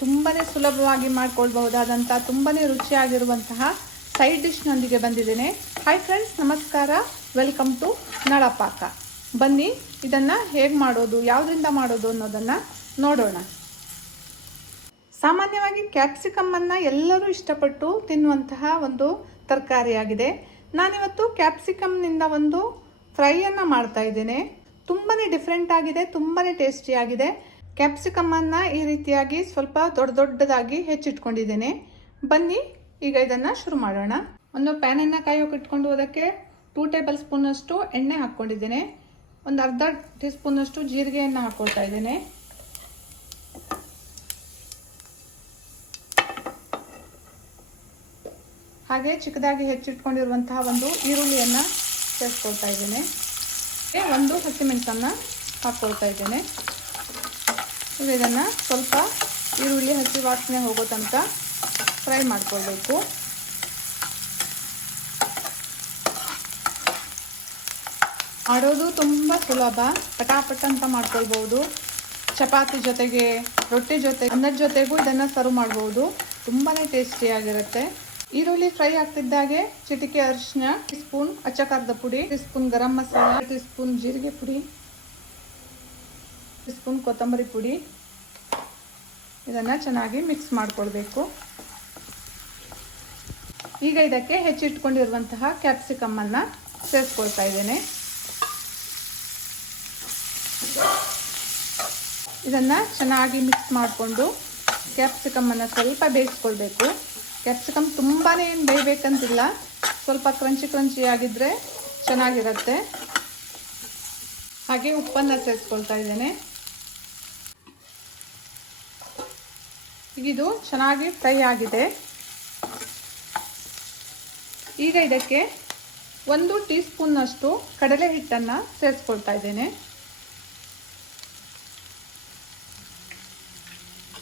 ತುಂಬಾ ಸುಲಭವಾಗಿ ಮಾಡ್ಕೊಳ್ಬಹುದಾದಂಥ ತುಂಬಾ ರುಚಿಯಾಗಿರುವಂತಹ ಸೈಡ್ ಡಿಶ್ನೊಂದಿಗೆ ಬಂದಿದ್ದೇನೆ. ಹಾಯ್ ಫ್ರೆಂಡ್ಸ್ ನಮಸ್ಕಾರ. ವೆಲ್ಕಮ್ ಟು ನಳಪಾಕ ಬನ್ನಿ, ಇದನ್ನು ಹೇಗೆ ಮಾಡೋದು, ಯಾವುದರಿಂದ ಮಾಡೋದು ಅನ್ನೋದನ್ನು ನೋಡೋಣ. ಸಾಮಾನ್ಯವಾಗಿ ಕ್ಯಾಪ್ಸಿಕಮ್ಮನ್ನು ಎಲ್ಲರೂ ಇಷ್ಟಪಟ್ಟು ತಿನ್ನುವಂತಹ ಒಂದು ತರಕಾರಿಯಾಗಿದೆ. ನಾನಿವತ್ತು ಕ್ಯಾಪ್ಸಿಕಮ್ನಿಂದ ಒಂದು ಫ್ರೈಯನ್ನು ಮಾಡ್ತಾ ಇದ್ದೇನೆ. ತುಂಬಾ ಡಿಫ್ರೆಂಟ್ ಆಗಿದೆ ತುಂಬಾ ಟೇಸ್ಟಿಯಾಗಿದೆ ಕ್ಯಾಪ್ಸಿಕಮ್ಮನ್ನು ಈ ರೀತಿಯಾಗಿ ಸ್ವಲ್ಪ ದೊಡ್ಡ ದೊಡ್ಡದಾಗಿ ಹೆಚ್ಚಿಟ್ಕೊಂಡಿದ್ದೇನೆ. ಬನ್ನಿ, ಈಗ ಇದನ್ನು ಶುರು ಮಾಡೋಣ. ಒಂದು ಪ್ಯಾನನ್ನು ಕಾಯೋಕೆ ಇಟ್ಕೊಂಡು ಅದಕ್ಕೆ ಟೂ ಟೇಬಲ್ ಸ್ಪೂನಷ್ಟು ಎಣ್ಣೆ ಹಾಕ್ಕೊಂಡಿದ್ದೇನೆ. ಒಂದು ಅರ್ಧ ಟೀ ಸ್ಪೂನಷ್ಟು ಜೀರಿಗೆಯನ್ನು ಹಾಕ್ಕೊಳ್ತಾ ಇದ್ದೇನೆ. ಹಾಗೆ ಚಿಕ್ಕದಾಗಿ ಹೆಚ್ಚಿಟ್ಕೊಂಡಿರುವಂತಹ ಒಂದು ಈರುಳ್ಳಿಯನ್ನು ಸೇರಿಸ್ಕೊಳ್ತಾ ಇದ್ದೇನೆ. ಒಂದು ಹಸಿಮೆಣಸನ್ನು ಹಾಕ್ಕೊಳ್ತಾ ಇದ್ದೇನೆ. ಈಗ ಇದನ್ನು ಸ್ವಲ್ಪ ಈರುಳ್ಳಿ ಹಸಿ ವಾಸನೆ ಹೋಗೋ ತನಕ ಫ್ರೈ ಮಾಡ್ಕೊಳ್ಬೇಕು. ಮಾಡೋದು ತುಂಬ ಸುಲಭ. ಪಟಾಪಟ ಅಂತ ಮಾಡ್ಕೊಳ್ಬೋದು ಚಪಾತಿ ಜೊತೆಗೆ, ರೊಟ್ಟಿ ಜೊತೆ, ಅನ್ನದ ಜೊತೆಗೂ ಇದನ್ನು ಸರ್ವ್ ಮಾಡ್ಬೋದು. ತುಂಬಾ ಟೇಸ್ಟಿಯಾಗಿರುತ್ತೆ ಈರುಳ್ಳಿ ಫ್ರೈ ಆಗ್ತಿದ್ದಾಗೆ ಚಿಟಿಕೆ ಅರಿಶಿನ ಟೀ ಸ್ಪೂನ್ ಅಚ್ಚಕಾರದ ಪುಡಿ teaspoon garam masala teaspoon ಜೀರಿಗೆ ಪುಡಿ. ಸ್ಪೂನ್ ಕೊತ್ತಂಬರಿ ಪುಡಿ. ಇದನ್ನು ಚೆನ್ನಾಗಿ ಮಿಕ್ಸ್ ಮಾಡಿಕೊಳ್ಬೇಕು. ಈಗ ಇದಕ್ಕೆ ಹೆಚ್ಚಿಟ್ಕೊಂಡಿರುವಂತಹ ಕ್ಯಾಪ್ಸಿಕಮ್ಮನ್ನು ಸೇರಿಸ್ಕೊಳ್ತಾ ಇದ್ದೇನೆ. ಇದನ್ನು ಚೆನ್ನಾಗಿ ಮಿಕ್ಸ್ ಮಾಡಿಕೊಂಡು ಕ್ಯಾಪ್ಸಿಕಮ್ಮನ್ನು ಸ್ವಲ್ಪ ಬೇಯಿಸ್ಕೊಳ್ಬೇಕು. ಕ್ಯಾಪ್ಸಿಕಮ್ ತುಂಬಾ ಏನು ಬೇಯಬೇಕಂತಿಲ್ಲ. ಸ್ವಲ್ಪ ಕ್ರಂಚಿ ಕ್ರಂಚಿ ಆಗಿದ್ದರೆ ಚೆನ್ನಾಗಿರುತ್ತೆ. ಹಾಗೆ ಉಪ್ಪನ್ನು ಸೇರಿಸ್ಕೊಳ್ತಾ ಇದ್ದೇನೆ. ಇದು ಚೆನ್ನಾಗಿ ಫ್ರೈ ಆಗಿದೆ. ಈಗ ಇದಕ್ಕೆ ಒಂದು ಟೀ ಸ್ಪೂನ್ನಷ್ಟು ಕಡಲೆ ಹಿಟ್ಟನ್ನು ಸೇರಿಸ್ಕೊಳ್ತಾ ಇದ್ದೇನೆ.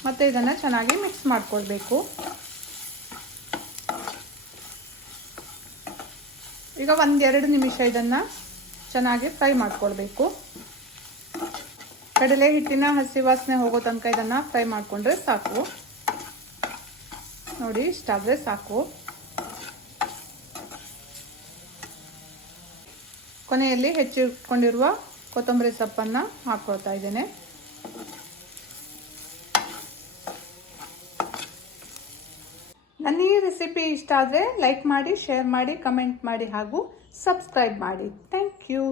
ಮತ್ತು ಇದನ್ನು ಚೆನ್ನಾಗಿ ಮಿಕ್ಸ್ ಮಾಡಿಕೊಳ್ಬೇಕು. ಈಗ ಒಂದೆರಡು ನಿಮಿಷ ಇದನ್ನು ಚೆನ್ನಾಗಿ ಫ್ರೈ ಮಾಡ್ಕೊಳ್ಬೇಕು. ಕಡಲೆ ಹಿಟ್ಟಿನ ಹಸಿ ವಾಸನೆ ಹೋಗೋ ತನಕ ಇದನ್ನು ಫ್ರೈ ಮಾಡಿಕೊಂಡ್ರೆ ಸಾಕು. ನೋಡಿ ಇಷ್ಟಾದರೆ ಸಾಕು. ಕೊನೆಯಲ್ಲಿ ಹೆಚ್ಚಿಟ್ಕೊಂಡಿರುವ ಕೊತ್ತಂಬರಿ ಸೊಪ್ಪನ್ನು ಹಾಕ್ಕೊಳ್ತಾ ಇದ್ದೇನೆ. ನನ್ನ ಈ ರೆಸಿಪಿ ಇಷ್ಟ ಆದರೆ ಲೈಕ್ ಮಾಡಿ, ಶೇರ್ ಮಾಡಿ, ಕಮೆಂಟ್ ಮಾಡಿ ಹಾಗೂ ಸಬ್ಸ್ಕ್ರೈಬ್ ಮಾಡಿ. Thank you.